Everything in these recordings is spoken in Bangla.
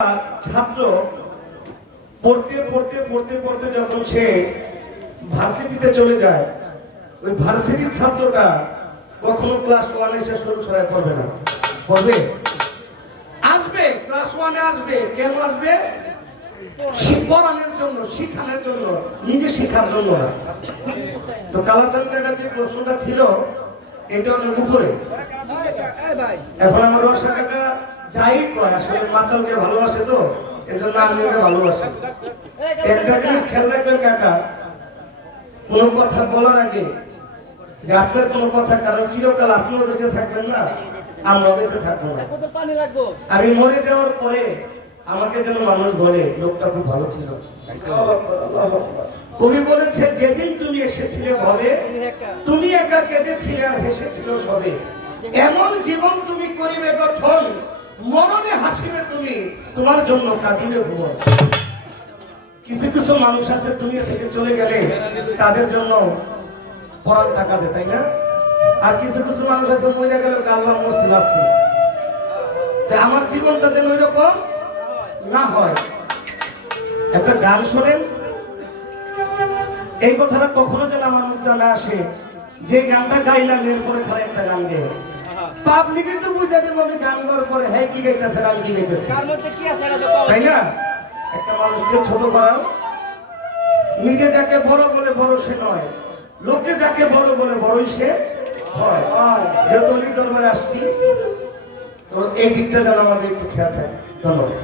ছাত্র পড়তে পড়তে পড়তে পড়তে যখন সে ভার্সিটিতে চলে যায়, ওই ভার্সিটির ছাত্রটা কখনো ক্লাস 1 এসে শুরু সরায় পড়বে না। পড়বে, আসবে ক্লাস 1 এ আসবে। কেন আসবে? পড়ানোর জন্য, শিখানোর জন্য, নিজে শিখার জন্য না। তো কালাচাঁদের কাছে প্রশ্নটা ছিল এটা অনেক উপরে। এখন আমার রসা কাকা যাই কয় আসলে মাতালকে ভালোবাসে, তো এজন্য আমি ওকে ভালোবাসি। একটা জিনিস খেয়াল রাখবেন কাকা, কোনো কথা বলার আগে যে আপনার কোনো কথা, কারণ চিরকাল আপনিও বেঁচে থাকবেন না, আমরাও বেঁচে থাকবো না। আমি মরে যাওয়ার পরে আমাকে যেন মানুষ বলে লোকটা খুব ভালো ছিল। কবি বলেছে, যেদিন তুমি এসেছিলে ভবে, তুমি একা কেঁদেছিলে আর হেসেছিল সবে। এমন জীবন তুমি করিবে গঠন, মরণে হাসিবে তুমি, তোমার জন্য কাঁদিবে ভুবন। কিছু কিছু মানুষ আছে দুনিয়া থেকে চলে গেলে তাদের জন্য পরাণ টাকা দেয়, তাই না? আর কিছু কিছু মানুষ আছে মরে গেল আল্লাহ মরছিল আসছে। আমার জীবনটা যেন ওই রকম না হয়। একটা গান শোনেন, এই কথাটা কখনো যেন আমার মুখে না আসে যে গানটা গাইলাম এরপরে খারাপ একটা গান গেয়ে পাবলিকে তো বুঝা দেবো আমি গান করার পরে হ্যাঁ কি গাইতেছে, আমি কি গাইতেছে, তাই না? একটা মানুষকে ছোট করা, নিজে যাকে বড় বলে বড় সে নয়, লোকে যাকে বড় বলে বড়ই সে হয়। যেহেতু অলির দরবারে আসছি, তো এই দিকটা যেন আমাদের একটু খেয়াল থাকে। ধন্যবাদ।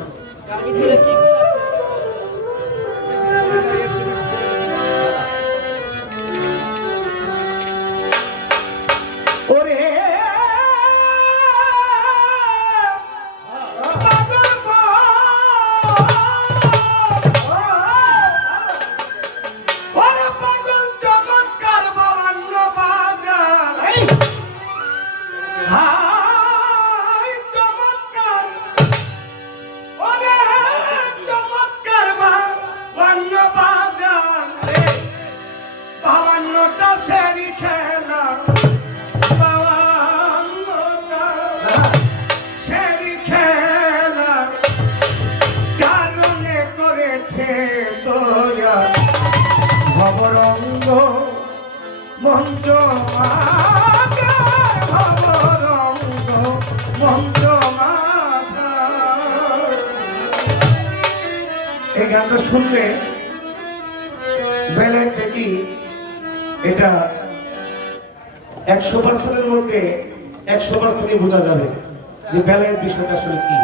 ভবরঙ্গ মঞ্চ ভবরঙ্গ মঞ্চ। এই গানটা শুনলে ব্যালেন্সটা কি, এটা 100%-এর মধ্যে 100%-ই বোঝা যাবে যে ব্যালেন্স বিষয়টা আসলে কি।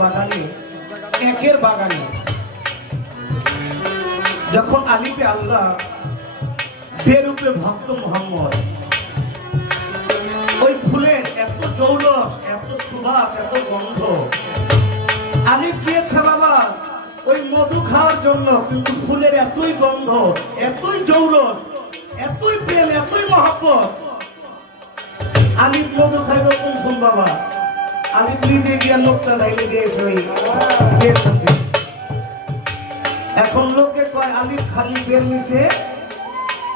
বাগানে, একের বাগানে যখন আলিফে আল্লাহ বেরূপে ভক্ত মোহাম্মদ, ওই ফুলের এত জৌলস, এত সুবাস, এত গন্ধ। আলিফ গিয়েছে বাবা ওই মধু খাওয়ার জন্য, কিন্তু ফুলের এতই গন্ধ, এতই জৌলস, এতই প্রেম, এতই মহব্বত। আলিফ মধু খাইব কোন শুন বাবা, আলিফ নিজে গিয়া লোকটা ঢাইলে দিয়েছে ওই বের করতে। এখন লোকে কয় আলিফ খালি বের নিছে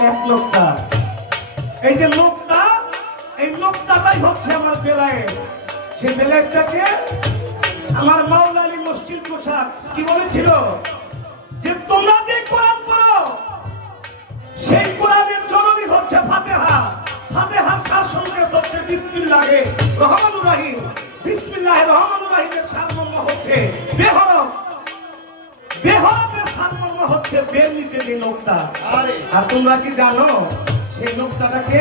এক লোকটা। এই যে লোকটা, এই লোকটাটাই হচ্ছে আমার বেলায়েত। সেই বেলায়েতটাকে আমার মাওলা আলী মসজিদ কোষাক কি বলেছিল যে তোমরা যে কোরআন পড়ো সেই কোরআনের জননী হচ্ছে ফাতিহা। ফাতিহার সার সংকেত হচ্ছে বিসমিল্লাহির রহমানির রহিম। বিসমিল্লাহির রহমানির রহিমের সারমর্ম হচ্ছে বেহরফ, বেহরফের সারমর্ম হচ্ছে বের নিচে যে নোক্তা। আর তোমরা কি জানো সেই নোক্তাটাকে?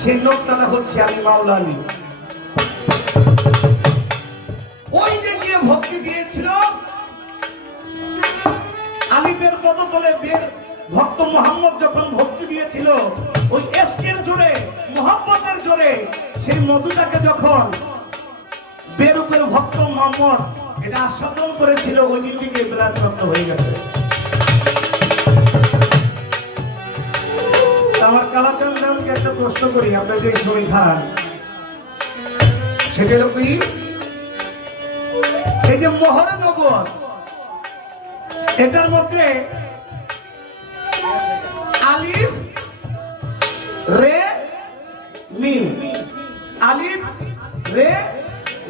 সেই নোক্তাটা হচ্ছে আমি মাওলা আলী। ওই যে গিয়ে ভক্তি দিয়েছিল আলিফের পদতলে বের ভক্ত মোহাম্মদ যখন ভক্তি দিয়েছিল ওই এশকের জোরে, মোহাম্মতের জোরে, সেই মধুটাকে যখন বেরূপের ভক্ত মোহাম্মদ এটা আস্বাদন করেছিল, ওই দিন থেকে বেলায়েতপ্রাপ্ত হয়ে গেছে। আমার কালাচাঁদ নামকে একটা প্রশ্ন করি, আপনার যে সময় খান সেটা হলো কি, এই যে মোহরে নবুয়ত এটার মধ্যে আলিফ রে মিম, আলিফ রে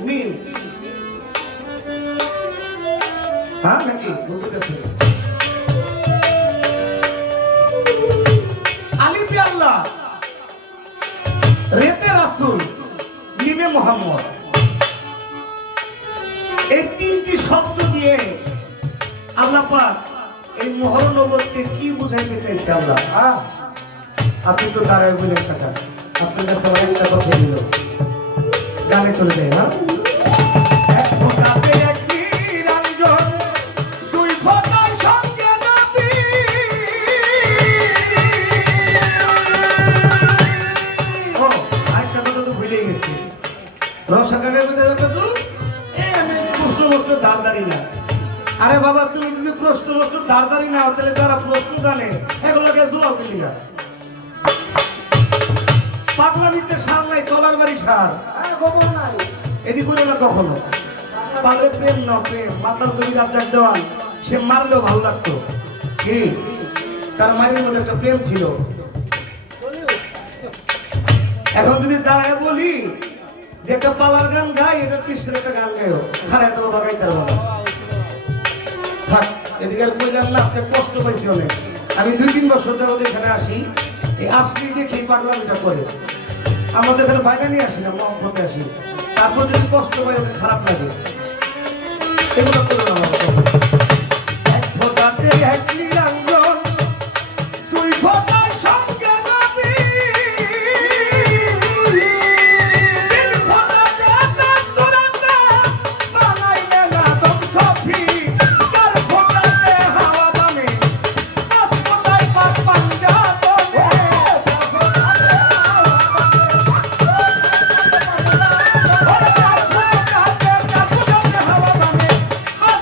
মিম, হ্যাঁ নাকি বলতেছে? আলিফে আল্লাহ, রেতে রাসূল, মিমে মোহাম্মদ, এই তিনটি শব্দ দিয়ে আল্লাহ পাক এই মহানগরকে কি বুঝাইতে চাইছে আল্লাহ? আপনি তো দাঁড়ায় বলেন কথা, আপনার কাছে একটা কথা দিল, গানে চলে যায়। হ্যাঁ, এক ফোঁটাতে এক নিরঞ্জন, দুই ফোঁটায় সঙ্গে নবী। ও আরেকটা কথা তো ভুলেই গেছি, রসাকারের মধ্যে তো আমি প্রশ্ন মস্ত দাঁড়াদারি না। আরে বাবা তুমি যদি প্রশ্ন মস্ত দাঁড়াদারি না হো তাহলে যারা প্রশ্ন জানে এগুলোকে জোয়াও দিলি না। পাগলামিতে সার নাই, চলার বাড়ি সার এটি করে না কখনো। পাগলে প্রেম না, প্রেম মাতাল কবি রাজ্জাক দেওয়ান সে মারলেও ভালো লাগতো, কি তার মায়ের মধ্যে একটা প্রেম ছিল। এখন যদি দাঁড়ায় বলি যে একটা পালার গান গাই, এটা কৃষ্ণের একটা গান গাইও, খারায় তোমার বাগাই তার বাবা থাক। এদিকে আর কইলাম না, আজকে কষ্ট পাইছি অনেক। আমি 2-3 বছর যাবত এখানে আসি, এই আসলেই দেখি পাগলামিটা করে। আমাদের এখানে বাইরে নিয়ে আসি না, মহব্বতে আসি, তারপর যদি কষ্ট পাই ওকে খারাপ লাগে। এগুলো করো না আমার। এক ফোঁটাতে এক নিরঞ্জন, দুই ফোঁটায় সঙ্গে নবী। তিন ফোঁটাতে আকাশ চূড়াতে বানাইলেন আদম শফি। চার ফোঁটাতে হাওয়া দামে, পাঁচ ফোঁটায় পাক পাঞ্জাতনে। চার ফোঁটাতে হাওয়া দামে, পাঁচ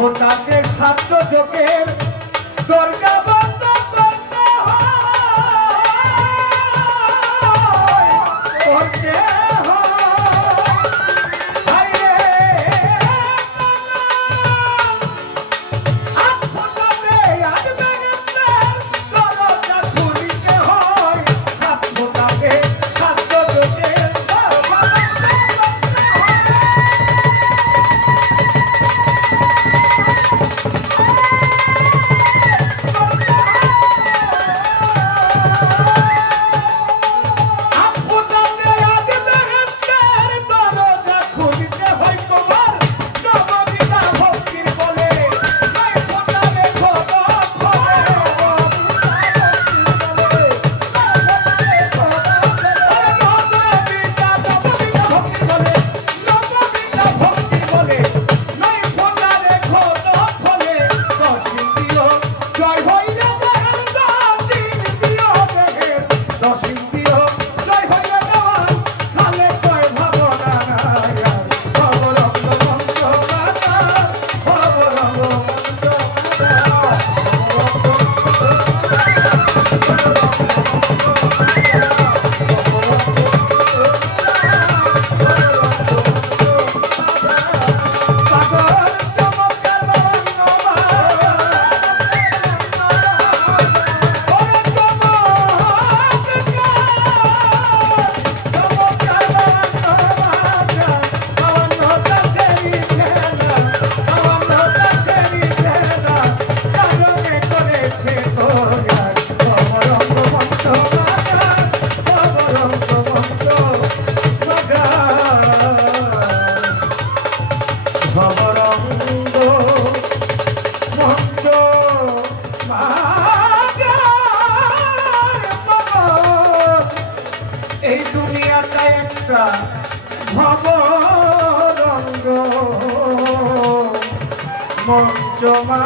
ফোটাতে সাধ্য যোগের দরজা বন্ধ করতে করতে এই দুনিয়াটা একটা ভবরঙ্গ মঞ্চমা